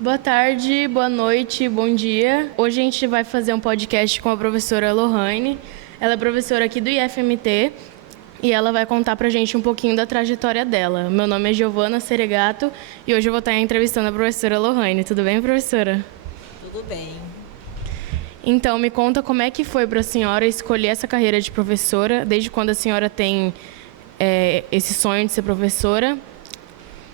Boa tarde, boa noite, bom dia. Hoje a gente vai fazer um podcast com a professora Lohane. Ela é professora aqui do IFMT e ela vai contar pra gente um pouquinho da trajetória dela. Meu nome é Giovana Seregato e hoje eu vou estar entrevistando a professora Lohane. Tudo bem, professora? Tudo bem. Então, me conta como é que foi para a senhora escolher essa carreira de professora, desde quando a senhora tem esse sonho de ser professora?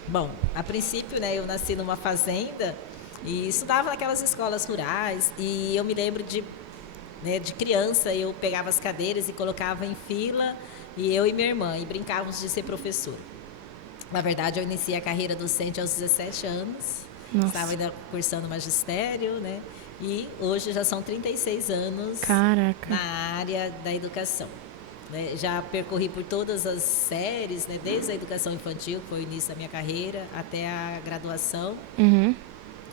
Bom, a princípio, né, eu nasci numa fazenda e estudava naquelas escolas rurais e eu me lembro de criança, eu pegava as cadeiras e colocava em fila e eu e minha irmã e brincávamos de ser professora. Na verdade, eu iniciei a carreira docente aos 17 anos, Nossa. estava ainda cursando magistério, né? E hoje já são 36 anos Caraca. na área da educação. Já percorri por todas as séries, né, desde a educação infantil, que foi o início da minha carreira, até a graduação. Uhum.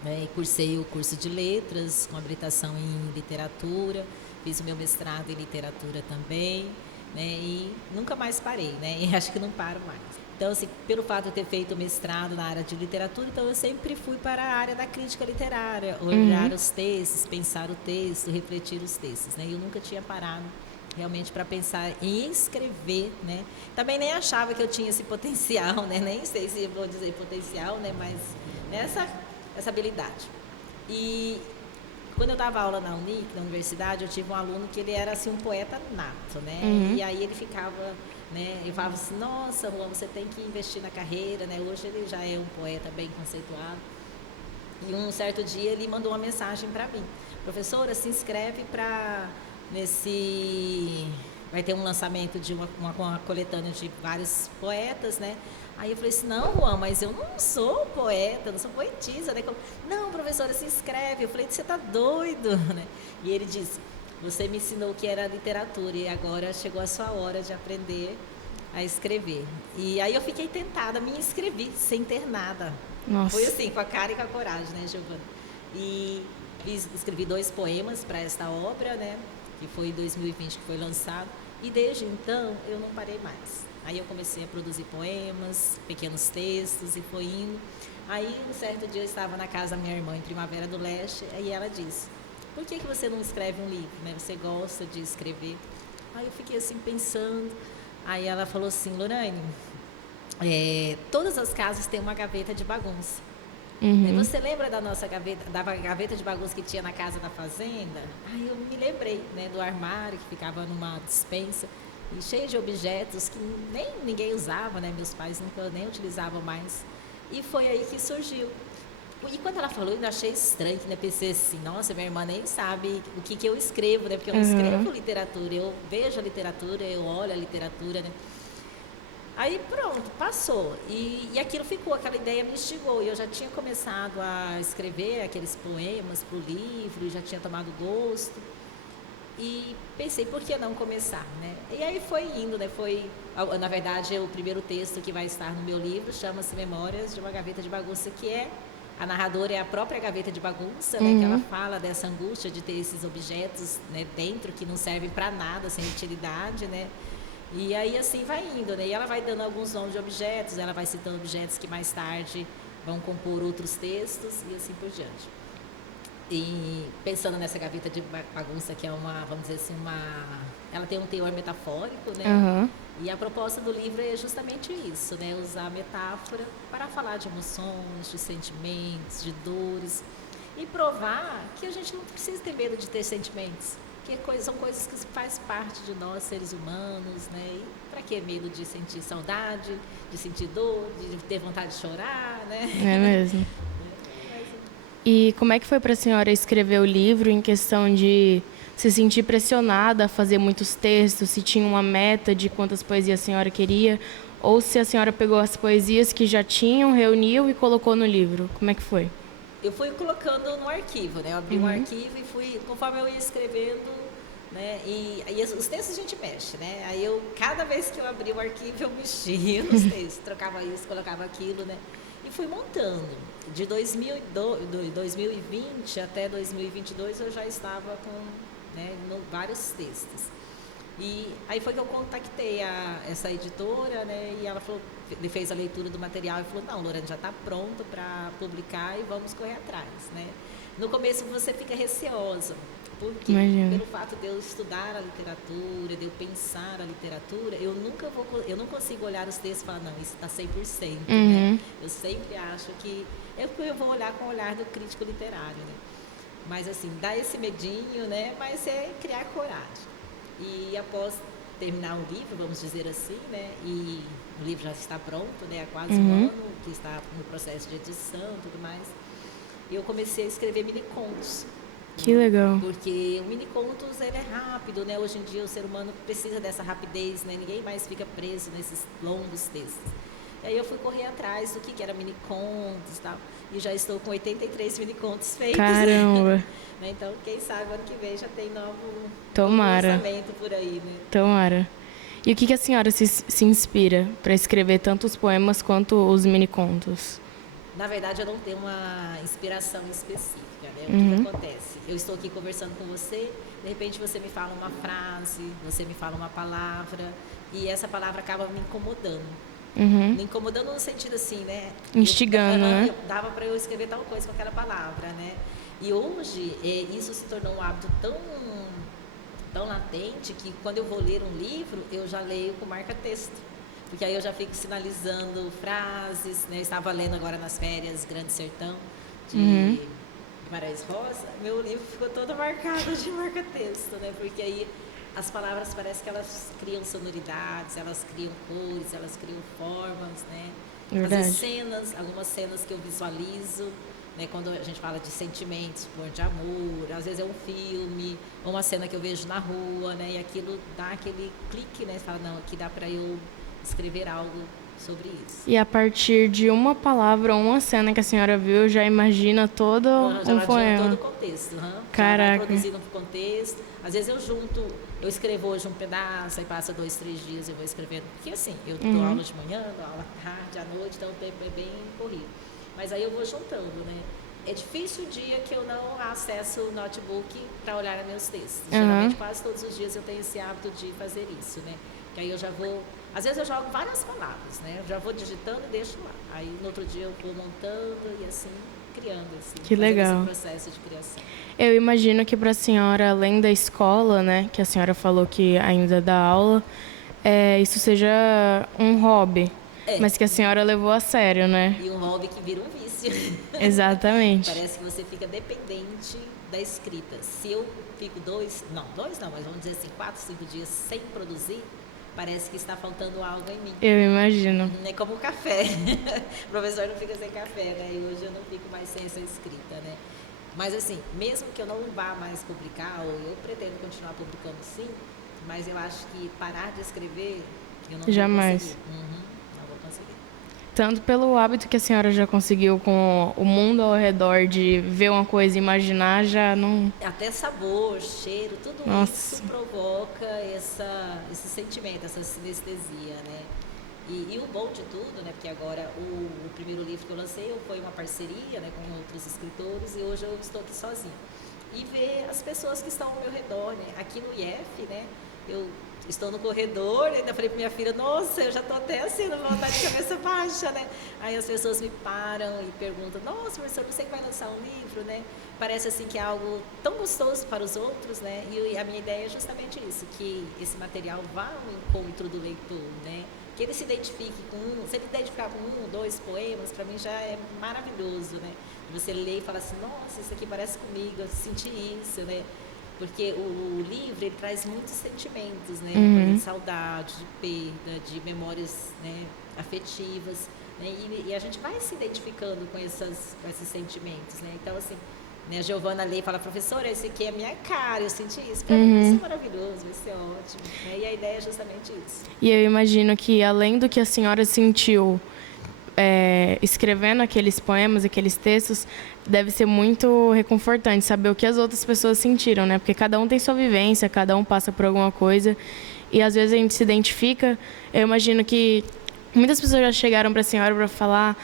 E cursei o curso de letras, com habilitação em literatura, fiz o meu mestrado em literatura também, né, e nunca mais parei, né, e acho que não paro mais. Então, assim, pelo fato de ter feito mestrado na área de literatura, então eu sempre fui para a área da crítica literária, olhar os textos, pensar o texto, refletir os textos, né, e eu nunca tinha parado realmente para pensar em escrever, né? Também nem achava que eu tinha esse potencial, né? Nem sei se vou dizer potencial, né? Mas essa habilidade. E quando eu dava aula na Unic, na universidade, eu tive um aluno que ele era assim um poeta nato, né? Uhum. E aí ele ficava, né? Eu falava assim, nossa, Juan, você tem que investir na carreira, né? Hoje ele já é um poeta bem conceituado. E um certo dia ele mandou uma mensagem para mim, professora, se inscreve para vai ter um lançamento de uma coletânea de vários poetas, né? Aí eu falei assim, não, Juan, mas eu não sou poeta, não sou poetisa, né? Não, professora, se inscreve. Eu falei, você tá doido, né? E ele disse, você me ensinou o que era literatura e agora chegou a sua hora de aprender a escrever. E aí eu fiquei tentada, me inscrevi sem ter nada. Nossa. Foi assim, com a cara e com a coragem, né, Giovana? E escrevi 2 poemas para esta obra, né? Que foi em 2020 que foi lançado, e desde então eu não parei mais. Aí eu comecei a produzir poemas, pequenos textos, e foi indo. Aí um certo dia eu estava na casa da minha irmã em Primavera do Leste, e ela disse, por que você não escreve um livro, né? Você gosta de escrever? Aí eu fiquei assim pensando, aí ela falou assim, Lorane, todas as casas têm uma gaveta de bagunça. Uhum. Você lembra da nossa gaveta de bagunça que tinha na casa da fazenda? Aí eu me lembrei, né, do armário que ficava numa despensa e cheio de objetos que nem ninguém usava, né? Meus pais nunca nem utilizavam mais. E foi aí que surgiu. E quando ela falou, eu ainda achei estranho, né? Pensei assim, nossa, minha irmã nem sabe o que eu escrevo, né? Porque eu não escrevo literatura, eu vejo a literatura, eu olho a literatura, né? Aí pronto, passou. E aquilo ficou, aquela ideia me instigou. E eu já tinha começado a escrever aqueles poemas para o livro, já tinha tomado gosto. E pensei, por que não começar, né? E aí foi indo, né? Na verdade, o primeiro texto que vai estar no meu livro chama-se Memórias de uma Gaveta de Bagunça, que a narradora é a própria gaveta de bagunça, né? Que ela fala dessa angústia de ter esses objetos, né, dentro que não servem para nada, sem utilidade, né? E aí assim vai indo, né? E ela vai dando alguns nomes de objetos, ela vai citando objetos que mais tarde vão compor outros textos e assim por diante. E pensando nessa gaveta de bagunça, que é vamos dizer assim, ela tem um teor metafórico, né? Uhum. E a proposta do livro é justamente isso, né? Usar a metáfora para falar de emoções, de sentimentos, de dores e provar que a gente não precisa ter medo de ter sentimentos. Que são coisas que faz parte de nós, seres humanos, né? E para que medo de sentir saudade, de sentir dor, de ter vontade de chorar, né? É mesmo. E como é que foi para a senhora escrever o livro em questão de se sentir pressionada a fazer muitos textos, se tinha uma meta de quantas poesias a senhora queria, ou se a senhora pegou as poesias que já tinham, reuniu e colocou no livro? Como é que foi? Eu fui colocando no arquivo, né? Eu abri um arquivo e fui, conforme eu ia escrevendo, né? E os textos a gente mexe, né? Aí cada vez que eu abria o arquivo, eu mexia nos textos, trocava isso, colocava aquilo, né? E fui montando. De 2020 até 2022, eu já estava com, né, vários textos. E aí foi que eu contactei essa editora, né? E ela falou, ele fez a leitura do material e falou, não, Lorena, já está pronto para publicar e vamos correr atrás, né? No começo você fica receosa, porque pelo fato de eu estudar a literatura, de eu pensar a literatura, eu não consigo olhar os textos e falar, não, isso está 100%, né? Eu sempre acho que eu vou olhar com o olhar do crítico literário, né? Mas assim, dá esse medinho, né? Mas é criar coragem. E após terminar o livro, vamos dizer assim, né? E o livro já está pronto, né? Há quase um ano, que está no processo de edição e tudo mais. E eu comecei a escrever mini-contos. Que legal. Porque o mini-contos, ele é rápido, né? Hoje em dia o ser humano precisa dessa rapidez, né? Ninguém mais fica preso nesses longos textos. E aí eu fui correr atrás do que era mini-contos e tal. E já estou com 83 mini-contos feitos. Caramba! Né? Então, quem sabe, ano que vem já tem novo lançamento por aí, né? Tomara. E o que a senhora se inspira para escrever tanto os poemas quanto os mini-contos? Na verdade, eu não tenho uma inspiração específica, né? O que acontece? Eu estou aqui conversando com você, de repente você me fala uma frase, você me fala uma palavra, e essa palavra acaba me incomodando. Me incomodando no sentido assim, né? Instigando, né? Dava para eu escrever tal coisa com aquela palavra, né? E hoje, isso se tornou um hábito tão latente que quando eu vou ler um livro, eu já leio com marca-texto. Porque aí eu já fico sinalizando frases, né? Eu estava lendo agora nas férias Grande Sertão, de Guimarães Rosa. Meu livro ficou todo marcado de marca-texto, né? Porque aí as palavras parece que elas criam sonoridades, elas criam cores, elas criam formas, né? Verdade. Às vezes algumas cenas que eu visualizo, né? Quando a gente fala de sentimentos, de amor, às vezes é um filme, ou uma cena que eu vejo na rua, né? E aquilo dá aquele clique, né? Você fala, não, aqui dá para eu escrever algo sobre isso. E a partir de uma palavra ou uma cena que a senhora viu, já imagina todo um poema. Todo o contexto. Caraca. Já vai produzindo um contexto. Às vezes eu escrevo hoje um pedaço, aí passa 2, 3 dias eu vou escrevendo. Porque assim, eu dou aula de manhã, dou aula à tarde, à noite, então o tempo é bem corrido. Mas aí eu vou juntando, né? É difícil o dia que eu não acesso o notebook para olhar meus textos. Geralmente, quase todos os dias eu tenho esse hábito de fazer isso, né? Que aí eu já vou... Às vezes eu jogo várias palavras, né? Eu já vou digitando e deixo lá. Aí no outro dia eu vou montando e assim, criando que legal. Esse processo de criação. Eu imagino que para a senhora, além da escola, né? Que a senhora falou que ainda dá aula, isso seja um hobby. Mas que a senhora levou a sério, né? E um hobby que vira um vício. Exatamente. Parece que você fica dependente da escrita. Se eu fico 2 não, mas vamos dizer assim, 4, 5 dias sem produzir, parece que está faltando algo em mim. Eu imagino. É como o café. O professor não fica sem café, né? E hoje eu não fico mais sem essa escrita, né? Mas assim, mesmo que eu não vá mais publicar, ou eu pretendo continuar publicando sim, mas eu acho que parar de escrever, eu não Jamais. vou conseguir. Não vou conseguir. Tanto pelo hábito que a senhora já conseguiu com o mundo ao redor de ver uma coisa e imaginar, já não... Até sabor, cheiro, tudo isso provoca esse sentimento, essa sinestesia, né? E o bom de tudo, né? Porque agora o primeiro livro que eu lancei foi uma parceria, né, com outros escritores e hoje eu estou aqui sozinha. E ver as pessoas que estão ao meu redor, né? Aqui no IF, né? Eu estou no corredor, ainda falei para minha filha, nossa, eu já estou até assim, na vontade de cabeça baixa, né? Aí as pessoas me param e perguntam, nossa, professor, você que vai lançar um livro, né? Parece assim que é algo tão gostoso para os outros, né? E a minha ideia é justamente isso, que esse material vá ao encontro do leitor, né? Que ele se identifique se ele identificar com 1 ou 2 poemas, para mim já é maravilhoso, né? Você lê e fala assim, nossa, isso aqui parece comigo, eu senti isso, né? Porque o livro, ele traz muitos sentimentos, né? De saudade, de perda, de memórias, né, afetivas, né? E a gente vai se identificando com esses sentimentos, né? Então, assim, né, a Giovana lê e fala, professora, esse aqui é a minha cara, eu senti isso. Para mim, isso é maravilhoso, vai ser ótimo. Né? E a ideia é justamente isso. E eu imagino que, além do que a senhora sentiu escrevendo aqueles poemas, aqueles textos, deve ser muito reconfortante saber o que as outras pessoas sentiram, né? Porque cada um tem sua vivência, cada um passa por alguma coisa e às vezes a gente se identifica. Eu imagino que muitas pessoas já chegaram para a senhora para falar,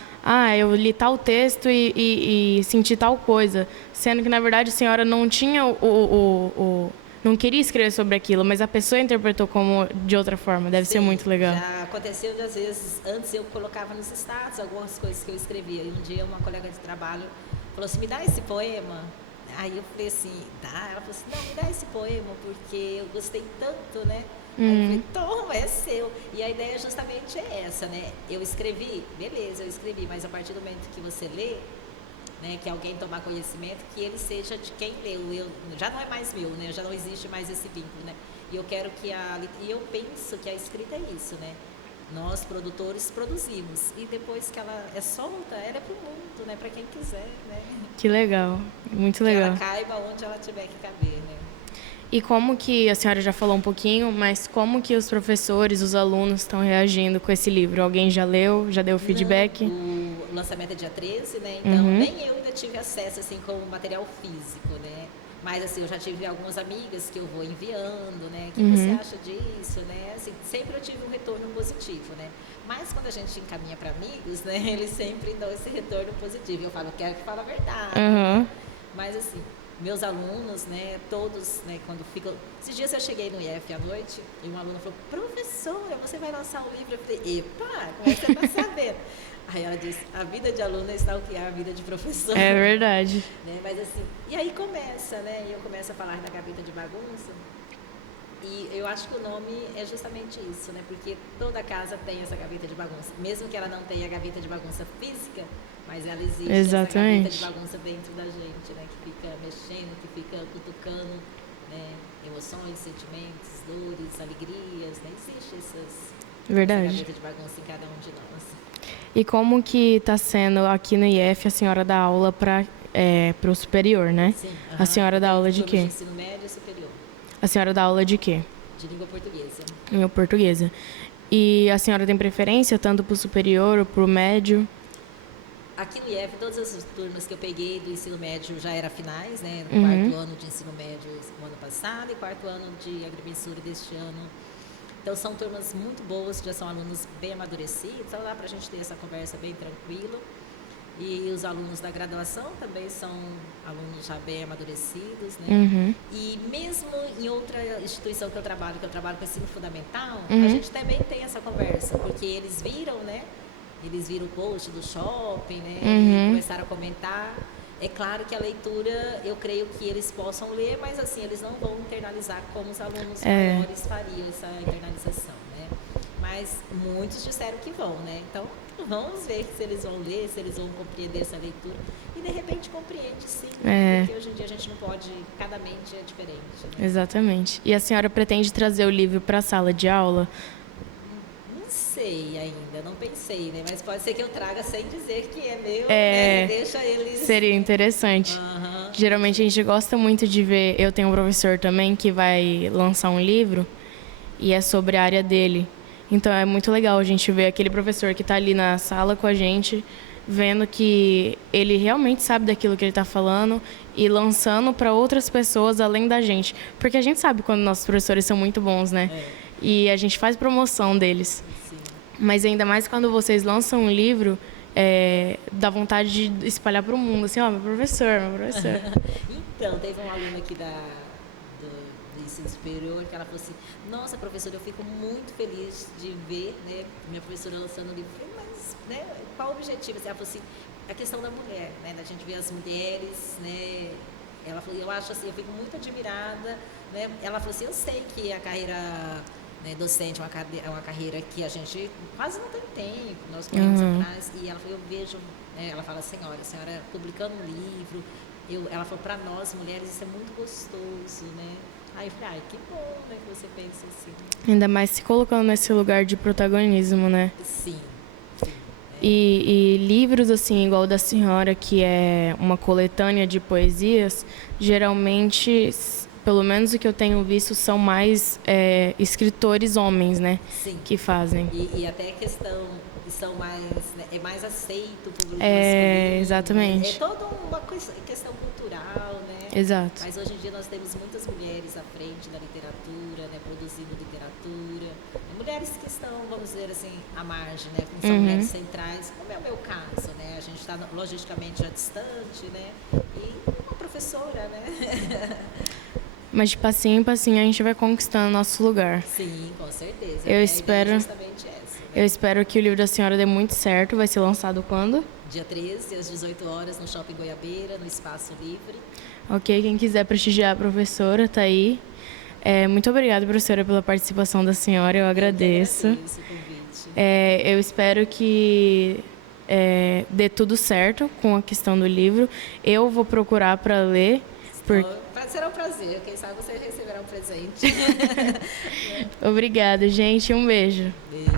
eu li tal texto e senti tal coisa, sendo que na verdade a senhora não tinha não queria escrever sobre aquilo, mas a pessoa interpretou como de outra forma. Deve ser muito legal. Já aconteceu de, às vezes, antes eu colocava nos status algumas coisas que eu escrevia. E um dia uma colega de trabalho falou assim, me dá esse poema. Aí eu falei assim, dá? Ela falou assim, não, me dá esse poema, porque eu gostei tanto, né? Aí eu falei, toma, é seu. E a ideia justamente é essa, né? Eu escrevi, beleza, eu escrevi, mas a partir do momento que você lê, né, que alguém tomar conhecimento, que ele seja de quem leu. Já não é mais meu, né? Já não existe mais esse vínculo, né? E eu quero que e eu penso que a escrita é isso, né? Nós, produtores, produzimos. E depois que ela é solta, ela é para o mundo, né? Para quem quiser, né? Que legal, muito legal. Que ela caiba onde ela tiver que caber, né? E como que, a senhora já falou um pouquinho, mas como que os professores, os alunos estão reagindo com esse livro? Alguém já leu, já deu feedback? Não, o lançamento é dia 13, né? Então, nem eu ainda tive acesso, assim, com o material físico, né? Mas, assim, eu já tive algumas amigas que eu vou enviando, né? O que você acha disso, né? Assim, sempre eu tive um retorno positivo, né? Mas quando a gente encaminha para amigos, né? Eles sempre dão esse retorno positivo. Eu falo, eu quero que fale a verdade. Mas, assim, meus alunos, né, todos, né, quando ficam... Esses dias eu cheguei no IF à noite e uma aluna falou, professora, você vai lançar um livro? Eu falei, epa, como é que você está sabendo? Aí ela disse, a vida de aluna está o que é a vida de professor. É verdade. Né, mas assim, e aí começa, né, e eu começo a falar da gaveta de bagunça. E eu acho que o nome é justamente isso, né? Porque toda casa tem essa gaveta de bagunça. Mesmo que ela não tenha a gaveta de bagunça física, mas ela existe. Exatamente. Essa gaveta de bagunça dentro da gente, né? Que fica mexendo, que fica cutucando, né? Emoções, sentimentos, dores, alegrias, né? Existe essa gaveta de bagunça em cada um de nós. E como que está sendo aqui no IF a senhora dá aula para o superior, né? Sim. A senhora dá aula de quê? De ensino médio e superior. A senhora dá aula de quê? De língua portuguesa. Língua portuguesa. E a senhora tem preferência tanto para o superior ou para o médio? Aqui no IF, todas as turmas que eu peguei do ensino médio já eram finais, né? No quarto ano de ensino médio no ano passado e quarto ano de agrimensura deste ano. Então, são turmas muito boas, já são alunos bem amadurecidos, então dá para a gente ter essa conversa bem tranquila. E os alunos da graduação também são alunos já bem amadurecidos, né? E mesmo em outra instituição que eu trabalho com ensino fundamental, a gente também tem essa conversa, porque eles viram, né? Eles viram o post do shopping, né? E começaram a comentar. É claro que a leitura, eu creio que eles possam ler, mas assim, eles não vão internalizar como os alunos maiores fariam essa internalização, né? Mas muitos disseram que vão, né? Então, vamos ver se eles vão ler, se eles vão compreender essa leitura. E, de repente, compreende, sim. Porque hoje em dia a gente não pode... Cada mente é diferente. Né? Exatamente. E a senhora pretende trazer o livro para a sala de aula? Não sei ainda, não pensei, né? Mas pode ser que eu traga sem dizer que é meu, né? E deixa eles... Seria interessante. Geralmente a gente gosta muito de ver... Eu tenho um professor também que vai lançar um livro e é sobre a área dele. Então, é muito legal a gente ver aquele professor que está ali na sala com a gente, vendo que ele realmente sabe daquilo que ele está falando e lançando para outras pessoas além da gente. Porque a gente sabe quando nossos professores são muito bons, né? E a gente faz promoção deles. Sim. Mas ainda mais quando vocês lançam um livro, dá vontade de espalhar para o mundo. Assim, ó, meu professor. Então, teve um aluno aqui do ensino superior que ela falou assim, nossa, professora, eu fico muito feliz de ver, né, minha professora lançando o livro. Mas, né, qual o objetivo? Ela falou assim, a questão da mulher, né, da gente ver as mulheres, né, ela falou, eu acho assim, eu fico muito admirada, né, ela falou assim, eu sei que a carreira, né, docente é uma carreira que a gente quase não tem tempo, nós corremos atrás, e ela falou, eu vejo, né, ela fala, senhora publicando um livro, ela falou, para nós mulheres isso é muito gostoso, né. Aí eu falei, que bom, né, que você pensa assim. Ainda mais se colocando nesse lugar de protagonismo, né? Sim. E livros, assim, igual o da senhora, que é uma coletânea de poesias, geralmente, pelo menos o que eu tenho visto, são mais escritores homens, né? Sim. Que fazem. E até questão, são mais, né, é mais aceito o público masculino. Exatamente. É toda uma questão cultural, né? Exato. Mas hoje em dia nós temos muitas mulheres à frente da literatura, né, produzindo literatura. Mulheres que estão, vamos dizer assim, à margem, né, que não são mulheres centrais, como é o meu caso, né? A gente está logisticamente já distante, né? E uma professora, né? Mas de passinho em passinho a gente vai conquistando nosso lugar. Sim, com certeza. Eu A espero, ideia é justamente essa. eu espero que o livro da senhora dê muito certo. Vai ser lançado quando? Dia 13, às 18 horas, no Shopping Goiabeira, no Espaço Livre. Ok, quem quiser prestigiar a professora, tá aí. Muito obrigada, professora, pela participação da senhora, eu agradeço. Eu agradeço o convite. Eu espero que dê tudo certo com a questão do livro. Eu vou procurar para ler. Será um prazer, quem sabe você receberá um presente. Obrigada, gente, um beijo. Beijo.